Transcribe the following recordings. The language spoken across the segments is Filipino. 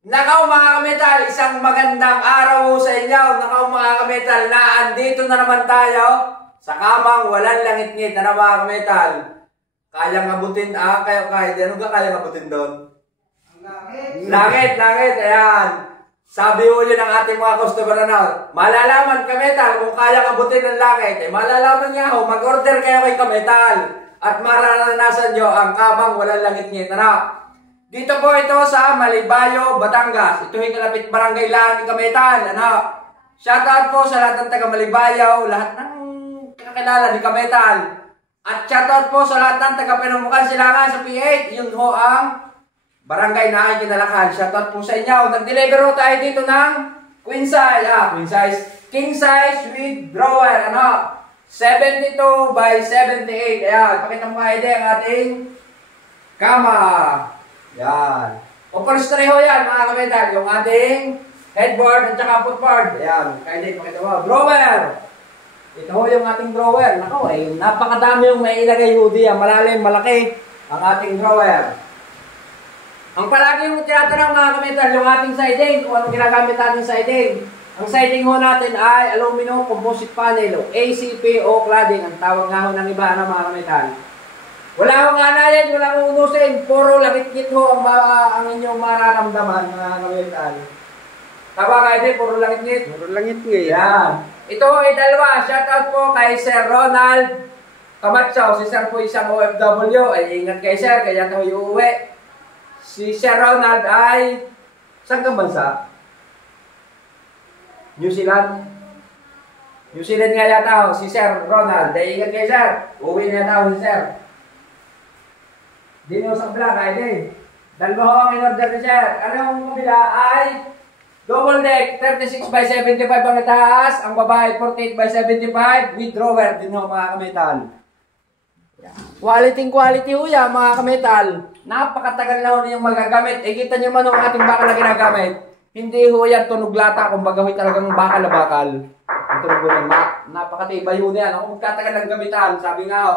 Nakaw mga kametal, isang magandang araw sa inyo. Nakaw mga kametal, na andito na naman tayo sa kamang walang langit-ngit. Ano mga kametal? Kayang abutin, kahit ano ka kayang abutin doon? Langit, langit, ayan. Sabi mo yun ng ating mga customer na, malalaman kametal kung kayang abutin ng langit. Malalaman nga ho, mag-order kayo kay kametal. At mararanasan nyo ang kamang walang langit-ngit. Ano? Dito po ito sa Malibayo, Batangas. Ito yung kalapit barangay lang ni Kametal. Ano? Shoutout po sa lahat ng taga Malibayo, lahat ng kakilala ni Kametal. At shoutout po sa lahat ng taga Pinumukan Silangan sa P8. Yun ho ang barangay na aking kinalakan. Shoutout po sa inyo. Nag-deliver ho tayo dito ng queen size. Queen size. King size with drawer. Ano? 72 by 78. Ayan. Pakita mo kayo din ang ating kama. Yan. Upholstery ho yan mga kametal. Yung ating headboard at saka footboard. Ayan. Kaya din pakita mo. Drawer. Ito ho yung ating drawer. Nako eh. Napakadami yung may ilagay ho diyan. Malalim, malaki ang ating drawer. Ang palagi yung tinatanong mga kametal, yung ating siding. Kung anong ginagamit natin siding. Ang siding ho natin ay aluminum composite panel o ACP o cladding. Ang tawag nga ho ng iba na mga kametal. Wala akong anayan, wala akong unusin. Puro langit-ngit ho ang inyong mararamdaman mga kametal. Tama kayo din, puro langit-ngit. Puro langit-ngit. Yan. Ito ay dalawa. Shoutout po kay Sir Ronald Camacho. Si Sir po isang OFW. Ay ingat kay Sir, kaya ito iuwi. Si Sir Ronald ay saan kang bansa? New Zealand. New Zealand nga yata ho. Si Sir Ronald. Ay ingat kay Sir. Uwi na yata ho si Sir. Di nyo sa black, ay din. Dalawa ho ang in-order ni Sir. Ano yung mabila ay double deck, 36 by 75 ang itaas. Ang babae, 48 by 75 with drawer din ho mga kametal. Quality ho yan mga kametal. Napakatagal na ho niyong magagamit. Kita nyo man ang ating bakal na ginagamit. Hindi ho yan tunog lata. Kung baga ho talagang bakal na bakal. Ang tunog ho yan. Napakatibay ho yan. Kung magkatagal ng gamitan, sabi nga ho.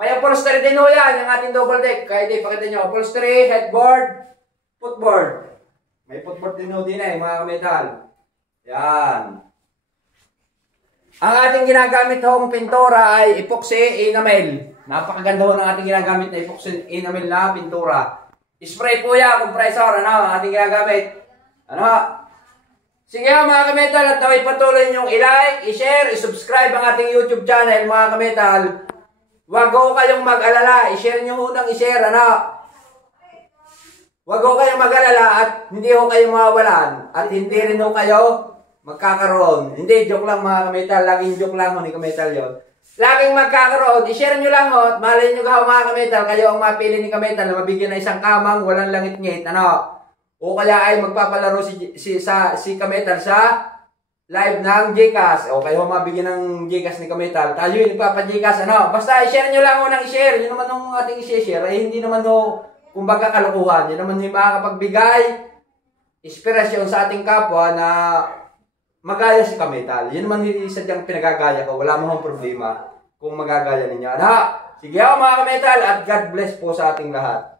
May upholstery din ho yan, yung ating double deck. Kaya di, pakita nyo, upholstery, headboard, footboard. May footboard din ho din mga kametal. Yan. Ang ating ginagamit hong pintura ay epoxy enamel. Napakaganda ho ng ating ginagamit na epoxy enamel na pintura. Spray po yan, compressor, ang ating ginagamit. Sige mga kametal, at naway patuloy nyong i-like, i-share, i-subscribe ang ating YouTube channel mga kametal. Huwag ho kayong mag-alala. I-share nyo unang i-share, Huwag ho kayong mag-alala at hindi ho kayo mawawalan. At hindi rin ho kayo magkakaroon. Hindi, joke lang mga kametal. Laging joke lang ho ni kametal yun. Laging magkakaroon. I-share nyo lang ho at malay nyo ka mga kametal. Kayo ang mapili ni kametal na mabigyan ng isang kamang walang langit-ngit. O kaya ay magpapalaro si kametal sa live ng Gcash. O kayo mabigyan ng Gcash ni Kametal. Tayo yung nagpapa-Gcash. Basta i-share nyo lang ho ng i-share. Yun naman yung ating i-share. Ay hindi naman ho, kumbaga kalukuhan. Yun naman yung makakapagbigay inspirasyon sa ating kapwa na magaya si Kametal. Yun naman yung sadyang pinagagaya ko. Wala mo problema kung magagaya ninyo. Sige ho mga Kametal at God bless po sa ating lahat.